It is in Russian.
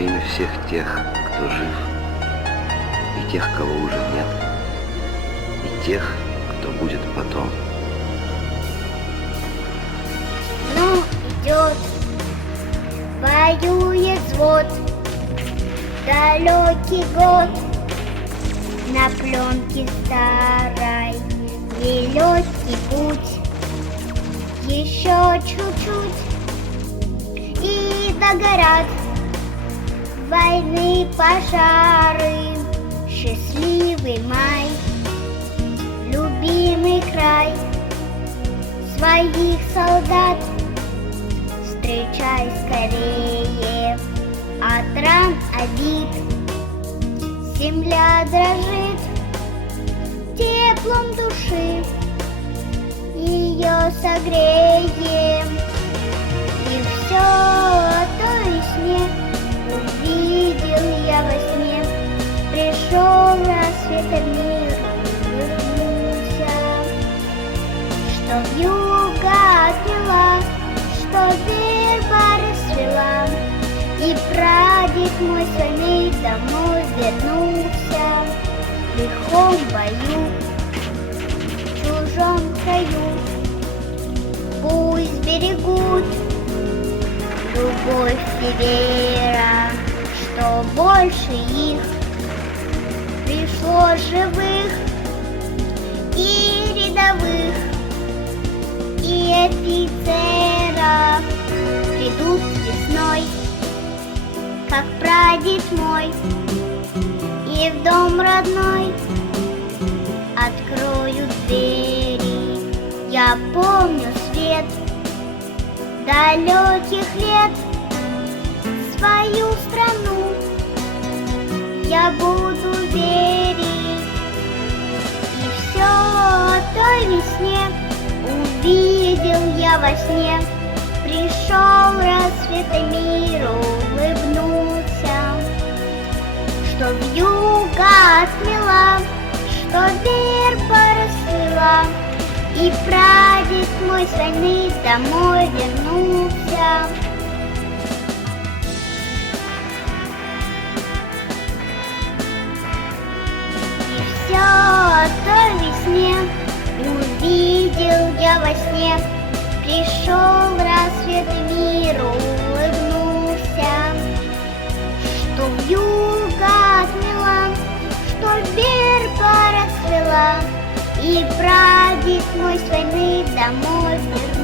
имя всех тех, кто жив, и тех, кого уже нет, и тех, кто будет потом. Ну, идет, воюет взвод, далекий год, на пленке старой нелегкий путь. Еще чуть-чуть и догорят войны пожары. Счастливый май, любимый край, своих солдат встречай скорее. От ран обид земля дрожит теплом души, ее согреем. И все о той весне увидел я во сне. Пришел рассвет в мир, улыбнулся, что вьюга отвела, что верба расцвела, и прадед мой с войны домой вернулся. В лихом бою, в чужом краю, пусть берегут любовь и вера, что больше их пришло живых и рядовых, и офицеров. Придут весной, как прадед мой, и в дом родной откроют двери. Я помню свет далеких лет, свою страну я буду верить. И все о той весне увидел я во сне. Пришел рассвет и миру улыбнулся, что вьюга отмела, что верба расцвела, и прадед мой с войны домой вернулся. И все о той весне увидел я во сне. Пришел рассвет и миру улыбнулся, что вьюга отмела, что верба расцвела, и прадед мой с войны домой вернулся.